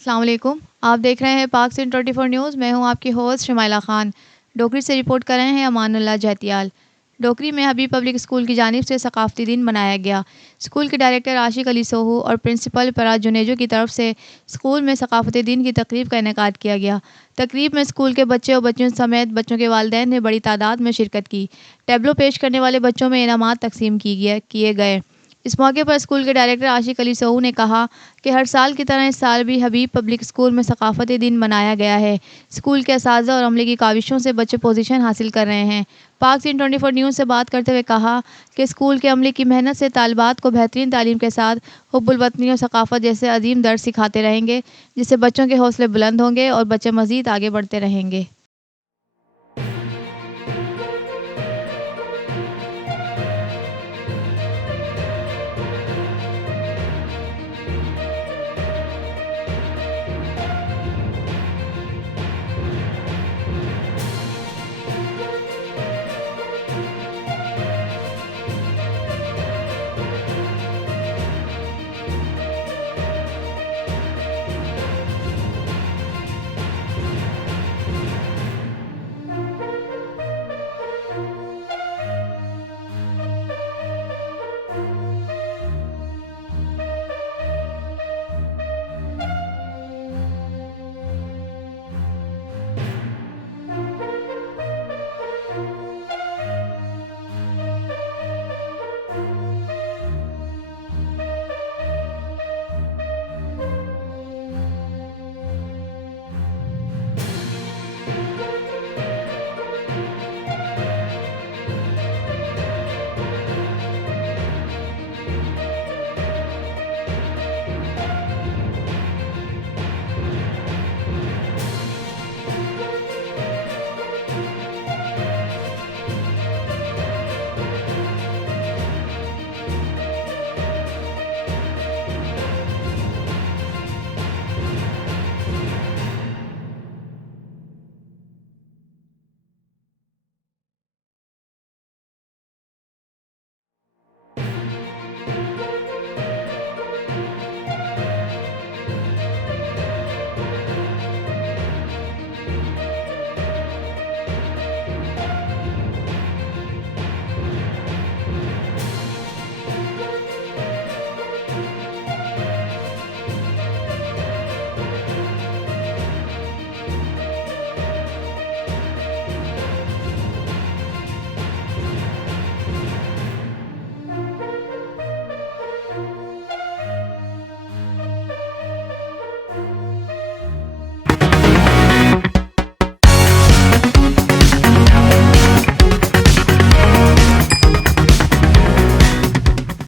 अस्सलाम वालेकुम। आप देख रहे हैं पाक सिंध 24 न्यूज़। मैं हूं आपकी होस्ट शमाइला खान। डोकरी से रिपोर्ट कर रहे हैं अमानुल्लाह जहतियाल। डोकरी में हबीब पब्लिक स्कूल की जानिब से सकाफ़ती दिन मनाया गया। स्कूल के डायरेक्टर आशिक अली सोहू और प्रिंसिपल फराज जुनेजो की तरफ से स्कूल में सकाफ़ती दिन की तकरीब का इनेकाद किया गया। तकरीब में स्कूल के बच्चे और बच्चों समेत बच्चों के वालिदैन ने बड़ी तादाद में शिरकत की। टैबलो पेश करने वाले बच्चों में इनामात तकसीम किए गए। इस मौके पर स्कूल के डायरेक्टर आशिक अली सोहू ने कहा कि हर साल की तरह इस साल भी हबीब पब्लिक स्कूल में सकाफ़ती दिन मनाया गया है। स्कूल के असातिज़ा और अमले की काविशों से बच्चे पोजीशन हासिल कर रहे हैं। पाक सिंध 24 न्यूज़ से बात करते हुए कहा कि स्कूल के अमले की मेहनत से तालिबात को बेहतरीन तालीम के साथ हुब्बुल वतनी और सकाफ़त जैसे अजीम दर्स सिखाते रहेंगे, जिससे बच्चों के हौसले बुलंद होंगे और बच्चे मज़ीद आगे बढ़ते रहेंगे।